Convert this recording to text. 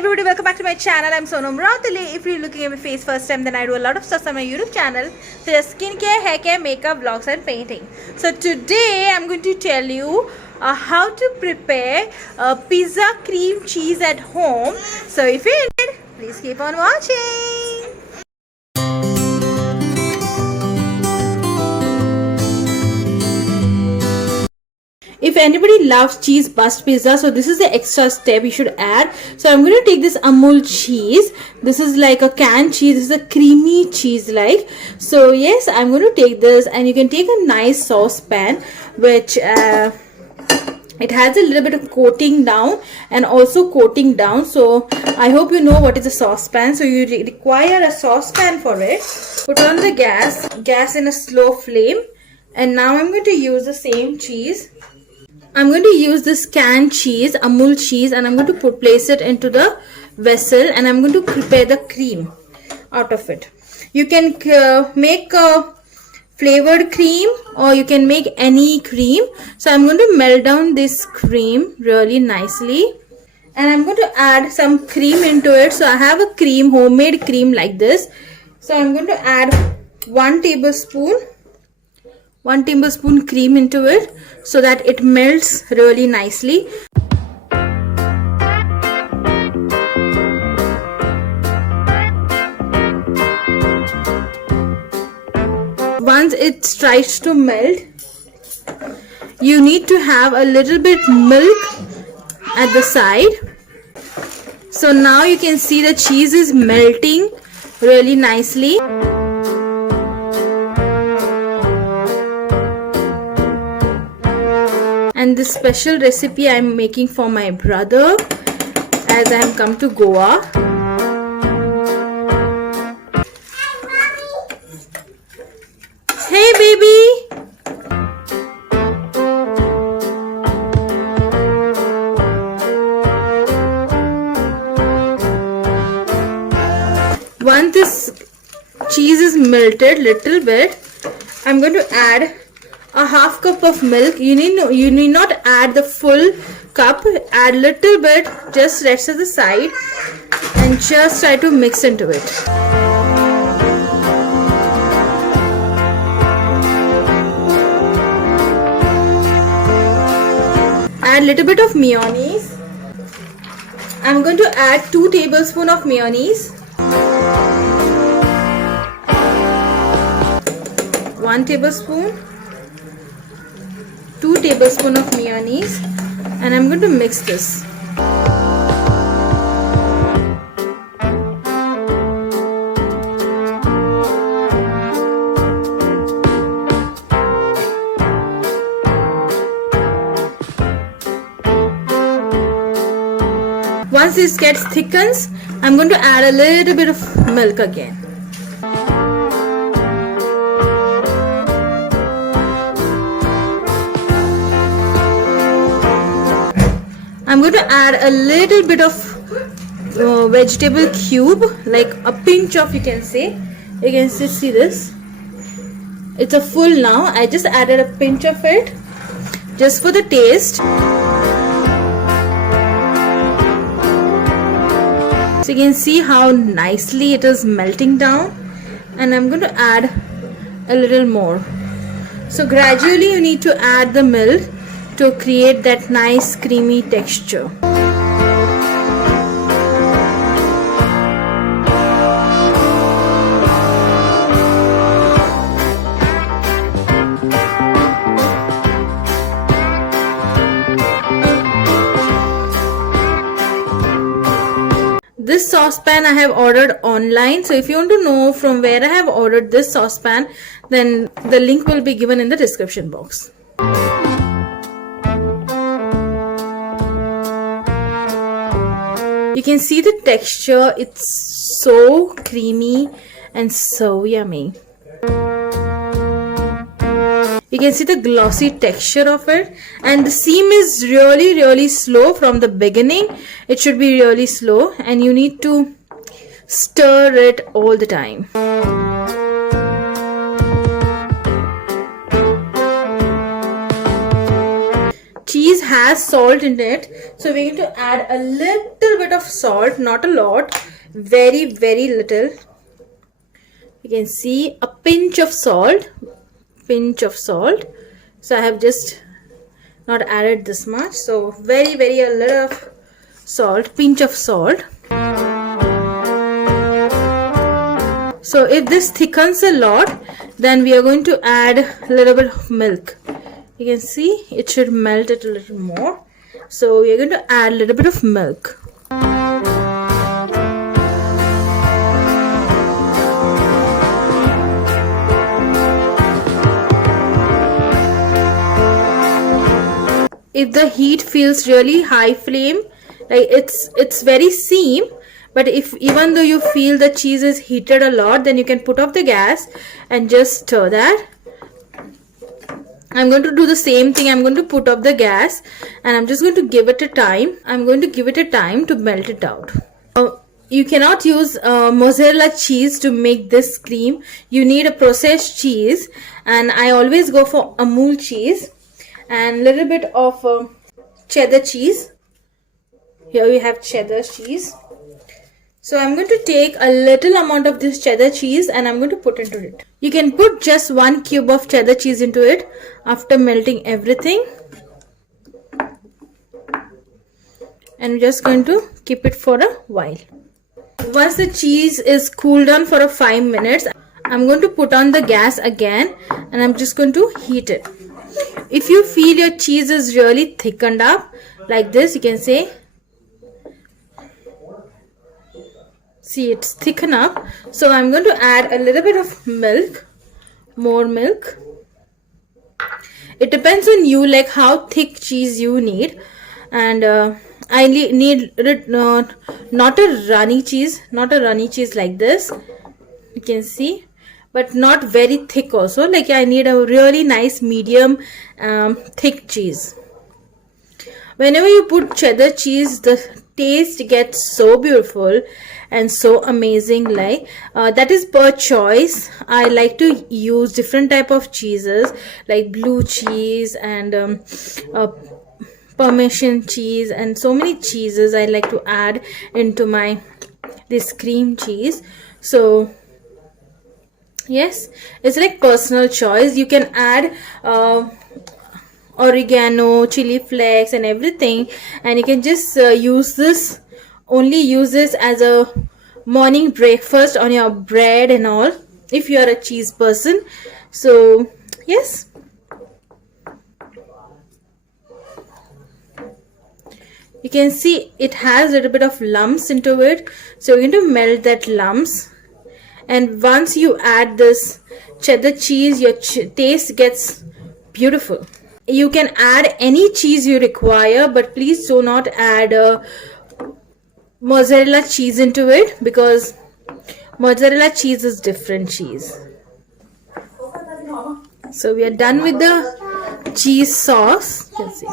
everybody, welcome back to my channel. I'm Sonam Raotole. If you're looking at my face first time, then I do a lot of stuff on my YouTube channel, such as skincare, hair care, makeup, vlogs and painting. So today I'm going to tell you how to prepare pizza cream cheese at home. So if you're interested, please keep on watching. If anybody loves cheese burst pizza, so this is the extra step you should add. So I'm going to take this Amul cheese. This is like a canned cheese. This is a creamy cheese like. So yes, I'm going to take this, and you can take a nice saucepan which it has a little bit of coating down and also coating down. So I hope you know what is a saucepan. So you require a saucepan for it. Put on the gas in a slow flame, and now I'm going to use the same cheese. I'm going to use this canned cheese, Amul cheese, and I'm going to place it into the vessel, and I'm going to prepare the cream out of it. You can make a flavored cream, or you can make any cream. So I'm going to melt down this cream really nicely, and I'm going to add some cream into it. So I have a cream, homemade cream like this. So I'm going to add 1 tablespoon cream into it so that it melts really nicely. Once it tries to melt, you need to have a little bit milk at the side. So now you can see the cheese is melting really nicely. And this special recipe I'm making for my brother as I have come to Goa. Hey baby! Once this cheese is melted little bit, I'm going to add a half cup of milk. You need not add the full cup. Add little bit, just rest at the side, and just try to mix into it. Add little bit of mayonnaise. I'm going to add 2 tablespoons of mayonnaise. 1 tablespoon. 2 tablespoons of mayonnaise, and I'm going to mix this. Once this gets thickens, I'm going to add a little bit of milk again. I'm going to add a little bit of vegetable cube, like a pinch of, you can say. You can see this. It's a full now. I just added a pinch of it just for the taste. So you can see how nicely it is melting down, and I'm going to add a little more. So gradually you need to add the milk to create that nice creamy texture. This saucepan I have ordered online. So if you want to know from where I have ordered this saucepan, then the link will be given in the description box. You can see the texture. It's so creamy and so yummy. You can see the glossy texture of it, and the seam is really slow from the beginning. It should be really slow, and you need to stir it all the time. cheese has salt in it, so we're going to add a little bit of salt, not a lot, very little. You can see a pinch of salt. So I have just not added this much, so very a little of salt, pinch of salt. So if this thickens a lot, then we are going to add a little bit of milk. You can see it should melt it a little more, so we are going to add a little bit of milk. If the heat feels really high flame, like it's very same, but if even though you feel the cheese is heated a lot, then you can put off the gas and just stir that. I'm going to do the same thing. I'm going to put off the gas and I'm just going to give it a time. I'm going to give it a time to melt it out. You cannot use mozzarella cheese to make this cream. You need a processed cheese, and I always go for Amul cheese and little bit of cheddar cheese. Here we have cheddar cheese. So I'm going to take a little amount of this cheddar cheese and I'm going to put into it. You can put just 1 cube of cheddar cheese into it after melting everything. And we're just going to keep it for a while. Once the cheese is cooled down for 5 minutes, I'm going to put on the gas again and I'm just going to heat it. If you feel your cheese is really thickened up like this, you can say, see, it's thickened up. So I'm going to add a little bit of milk, more milk. It depends on you, like how thick cheese you need. And I need not a runny cheese, like this. You can see, but not very thick also. Like I need a really nice medium thick cheese. Whenever you put cheddar cheese, the taste gets so beautiful and so amazing. Like that is per choice. I like to use different type of cheeses like blue cheese and Parmesan cheese and so many cheeses I like to add into this cream cheese. So yes, it's like personal choice. You can add oregano, chili flakes and everything, and you can just use this as a morning breakfast on your bread and all, if you are a cheese person. So yes, you can see it has a little bit of lumps into it, so you're going to melt that lumps. And once you add this cheddar cheese, your taste gets beautiful. You can add any cheese you require, but please do not add mozzarella cheese into it, because mozzarella cheese is different cheese. So we are done with the cheese sauce. You can see.